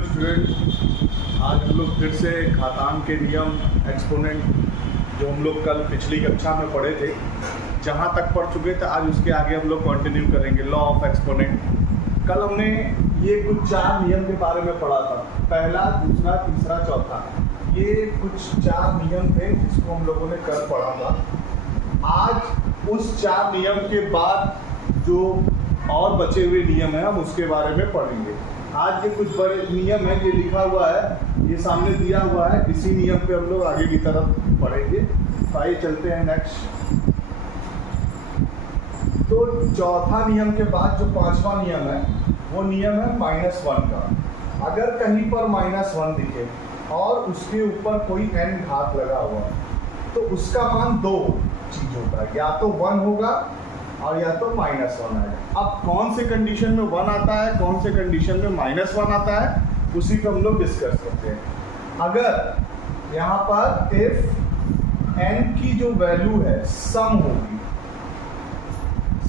Hello student, आज हम लोग फिर से घातांक के नियम एक्सपोनेंट जो हम लोग कल पिछली कक्षा में पढ़े थे जहाँ तक पढ़ चुके थे, आज उसके आगे हम लोग कंटिन्यू करेंगे। Law of exponent. कल हमने ये कुछ 4 नियम के बारे में पढ़ा था, पहला, दूसरा, तीसरा, चौथा। ये कुछ 4 नियम थे जिसको हम लोगों ने कल पढ़ा था। आज उस 4 नियम के बाद जो और बचे हुए नियम हैं हम उसके बारे में पढ़ेंगे। आज ये कुछ बड़े नियम है, ये लिखा हुआ है, ये सामने दिया हुआ है, इसी नियम पे हम लोग आगे की तरफ पढ़ेंगे। तो आइए चलते हैं नेक्स्ट। तो चौथा नियम के बाद जो 5वां नियम है वो नियम है -1 का। अगर कहीं पर -1 दिखे और उसके ऊपर कोई n घात लगा हुआ तो उसका मान 2 चीज होता है, या तो 1 होगा और या तो -1 आएगा। अब कौन से कंडीशन में 1 आता है, कौन से कंडीशन में -1 आता है, उसी को हम लोग डिस्कस करते हैं। अगर यहाँ पर इफ n की जो वैल्यू है सम होगी,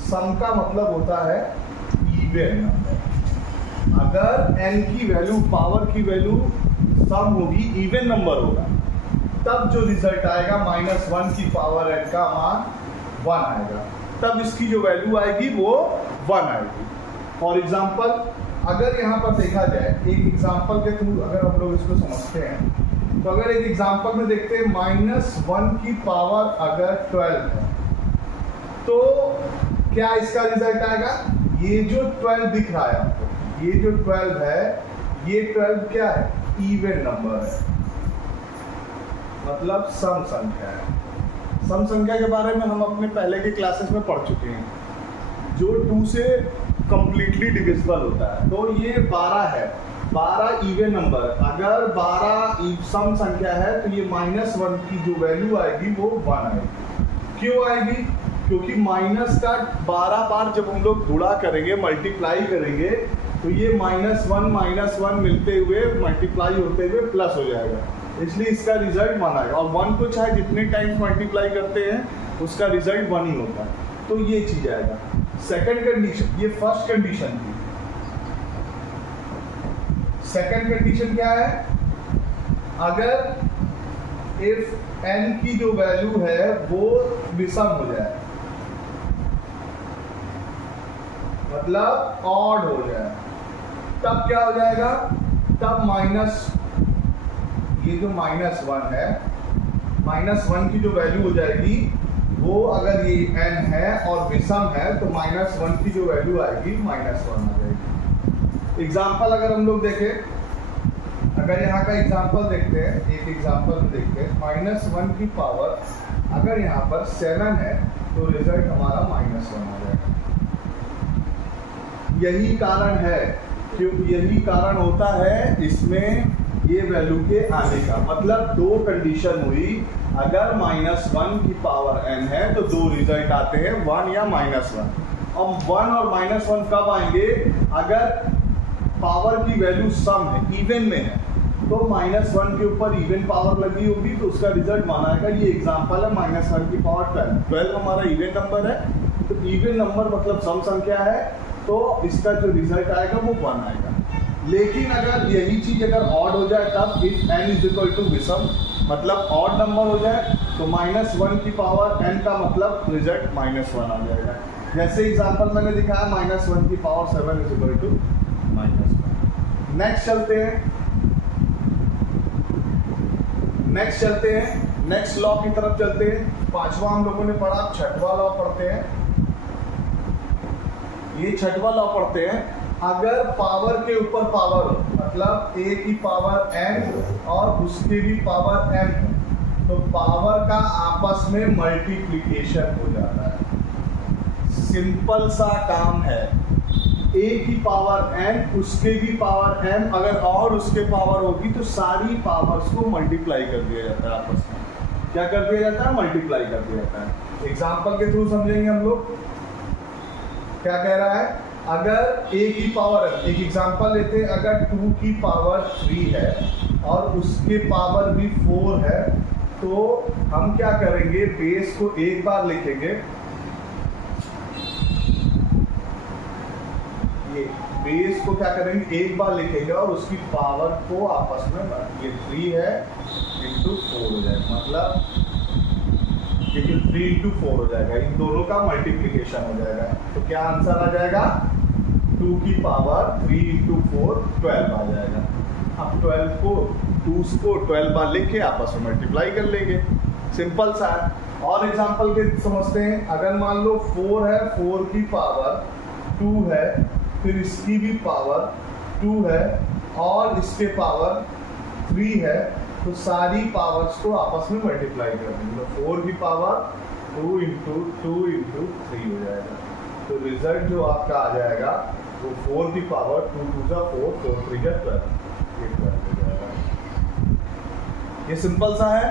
सम का मतलब होता है इवन नंबर। अगर n की वैल्यू, पावर की वैल्यू सम होगी, इवन नंबर होगा, तब जो रिजल्ट आएगा -1 की पावर n का मान 1 आएगा। तब इसकी जो वैल्यू आएगी वो 1 आएगी। फॉर एग्जाम्पल, अगर यहाँ पर देखा जाए, एक एग्जाम्पल के थ्रू अगर हम लोग इसको समझते हैं, तो अगर एक एग्जाम्पल में देखते हैं -1 की पावर अगर 12 है तो क्या इसका रिजल्ट आएगा? ये जो 12 दिख रहा है आपको, ये जो 12 है, ये 12 क्या है? इवन नंबर है, मतलब सम संख्या है। सम संख्या के बारे में हम अपने पहले के क्लासेस में पढ़ चुके हैं, जो 2 से कंप्लीटली डिविजिबल होता है। तो ये 12 है, 12 इवन नंबर। अगर 12 सम संख्या है तो ये -1 की जो वैल्यू आएगी वो 1 आएगी। क्यों आएगी? क्योंकि माइनस का 12 बार जब हम लोग गुणा करेंगे, मल्टीप्लाई करेंगे, तो ये -1 मिलते हुए, मल्टीप्लाई होते हुए प्लस हो जाएगा, इसलिए इसका रिजल्ट 1 आएगा। और 1 को चाहे जितने टाइम्स मल्टीप्लाई करते हैं उसका रिजल्ट 1 ही होता है। तो ये चीज आएगा। सेकंड कंडीशन, ये फर्स्ट कंडीशन थी। सेकंड कंडीशन क्या है? अगर इफ n की जो वैल्यू है वो विषम हो जाए, मतलब ऑड हो जाए, तब क्या हो जाएगा? तब ये जो -1 है, -1 की जो वैल्यू हो जाएगी वो, अगर ये n है और विषम है तो -1 की जो वैल्यू आएगी -1 आ जाएगी। एग्जाम्पल अगर हम लोग देखें, अगर यहाँ का एग्जाम्पल देखते हैं, एक एग्जाम्पल में देखते हैं, -1 की पावर अगर यहाँ पर 7 है तो रिजल्ट हमारा -1 आ जाएगा। यही कारण है, क्योंकि यही कारण होता है इसमें ये वैल्यू के आने का। मतलब 2 कंडीशन हुई, अगर -1 की पावर n है तो 2 रिजल्ट आते हैं, 1 या -1। अब 1 और -1 कब आएंगे? अगर पावर की वैल्यू सम है, इवन में है, तो -1 के ऊपर इवन पावर लगी होगी तो उसका रिजल्ट माना आएगा। ये एग्जांपल है, -1 की पावर 12 हमारा इवन नंबर है, तो इवन नंबर मतलब सम संख्या है, तो इसका जो रिजल्ट आएगा वो 1 आएगा। लेकिन अगर यही चीज अगर ऑड हो जाए, तब इफ n = विषम, मतलब ऑड नंबर हो जाए, तो -1 की पावर n का मतलब रिजल्ट -1 आ जाएगा। जैसे एग्जांपल मैंने दिखाया, -1 की पावर 7 = -1। नेक्स्ट चलते हैं, नेक्स्ट लॉ की तरफ चलते हैं। 5वां हम लोगों ने पढ़ा, 6वां लॉ पढ़ते हैं। ये 6वां लॉ पढ़ते हैं। अगर पावर के ऊपर पावर हो, मतलब a की पावर n और उसके भी पावर m, तो पावर का आपस में मल्टीप्लिकेशन हो जाता है। सिंपल सा काम है, a की पावर n, उसके भी पावर m, अगर और उसके पावर होगी तो सारी पावर्स को मल्टीप्लाई कर दिया जाता है आपस में। क्या कर दिया जाता है? मल्टीप्लाई कर दिया जाता है। एग्जाम्पल के थ्रू समझेंगे हम लोग। क्या कह रहा है? अगर a की पावर, एक एग्जांपल लेते हैं, अगर 2 की पावर 3 है और उसके पावर भी 4 है, तो हम क्या करेंगे? बेस को एक बार लिखेंगे, बेस को क्या करेंगे, एक बार लिखेंगे और उसकी पावर को आपस में, ये 3 है इंटू 4 हो जाएगा, मतलब ये 3 इंटू 4 हो जाएगा, इन दोनों का मल्टीप्लीकेशन हो जाएगा। तो क्या आंसर आ जाएगा, 2 की पावर 3 इंटू 4 12 आ जाएगा। अब 12 को 2 को 12 बार लिख के आपस में मल्टीप्लाई कर लेंगे, सिंपल सा है। और एग्जांपल के समझते हैं, अगर मान लो 4 है, 4 की पावर 2 है, फिर इसकी भी पावर 2 है और इसके पावर 3 है, तो सारी पावर्स को आपस में मल्टीप्लाई कर देंगे, तो 4 की पावर 2 इंटू 2 इंटू 3 हो जाएगा। तो रिजल्ट जो आपका आ जाएगा वो 4 की पावर 2 2 जा 4, 4 3 जा 12, ये 12 हो जाएगा। ये सिंपल सा है,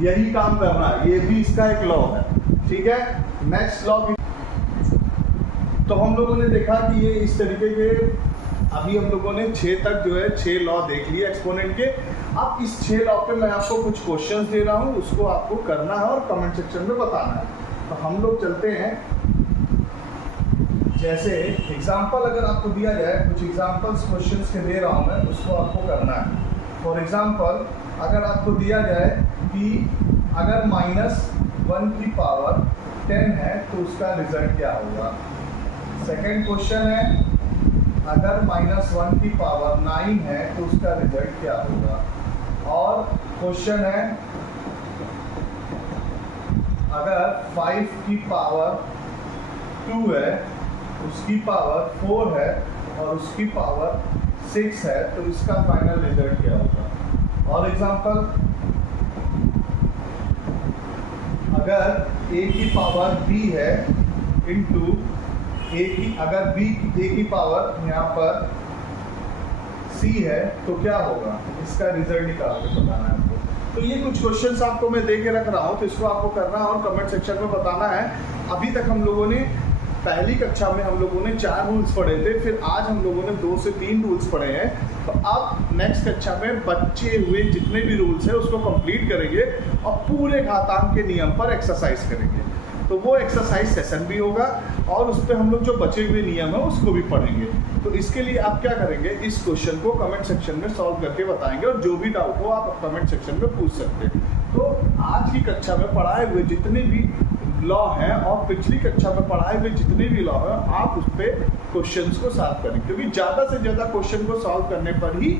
यही काम करना है, ये भी इसका एक लॉ है, ठीक है। नेक्स्ट लॉ, तो हम लोगों ने देखा कि ये इस तरीके के, अभी हम लोगों ने 6 तक जो है 6 लॉ देख लिए एक्सपोनेंट के। अब इस 6 लॉ पे मैं आपको कुछ क्वेश्चंस दे रहा हूँ, उसको आपको करना है और कमेंट सेक्शन में बताना है। तो हम लोग चलते हैं, जैसे एग्जांपल अगर आपको दिया जाए, कुछ एग्जांपल्स क्वेश्चंस के दे रहा हूँ मैं, उसको आपको करना है। फॉर एग्जांपल अगर आपको दिया जाए कि अगर -1 की पावर 10 है तो उसका रिजल्ट क्या होगा। सेकंड क्वेश्चन है, अगर -1 की पावर 9 है तो उसका रिजल्ट क्या होगा। और क्वेश्चन है, अगर 5 की पावर 2 है, उसकी पावर 4 है और उसकी पावर 6 है, तो इसका फाइनल रिजल्ट क्या होगा। और एग्जांपल, अगर a की पावर b है इंटू अगर a की पावर यहाँ पर c है तो क्या होगा, इसका रिजल्ट निकाल के बताना है आपको। तो ये कुछ क्वेश्चंस आपको मैं दे के रख रहा हूँ, तो इसको आपको करना है और कमेंट सेक्शन में बताना है। अभी तक हम लोगों ने पहली कक्षा में हम लोगों ने 4 रूल्स पढ़े थे, फिर आज हम लोगों ने 2 से 3 रूल्स पढ़े हैं। तो अब नेक्स्ट कक्षा में बचे हुए जितने भी रूल्स हैं उसको कंप्लीट करेंगे और पूरे घातांक के नियम पर एक्सरसाइज करेंगे। तो वो एक्सरसाइज सेशन भी होगा और उस पर हम लोग जो बचे हुए नियम है उसको भी पढ़ेंगे। तो इसके लिए आप क्या करेंगे, इस क्वेश्चन को कमेंट सेक्शन में सॉल्व करके बताएंगे और जो भी डाउट हो आप कमेंट सेक्शन में पूछ सकते हैं। तो आज की कक्षा में पढ़ाए हुए जितने भी लॉ हैं और पिछली कक्षा में पढ़ाए हुए जितने भी लॉ हैं, आप उस पर क्वेश्चंस को सॉल्व करें, क्योंकि ज़्यादा से ज़्यादा क्वेश्चन को सॉल्व करने पर ही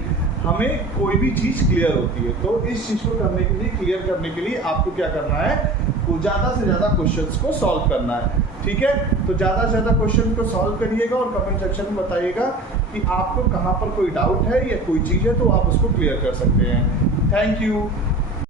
हमें कोई भी चीज़ क्लियर होती है। तो इस चीज़ को करने के लिए, क्लियर करने के लिए आपको क्या करना है, वो ज़्यादा से ज़्यादा क्वेश्चंस को सॉल्व करना है, ठीक है। तो ज़्यादा से ज़्यादा क्वेश्चन को सॉल्व करिएगा और कमेंट सेक्शन में बताइएगा कि आपको कहाँ पर कोई डाउट है या कोई चीज़ है तो आप उसको क्लियर कर सकते हैं। Thank you.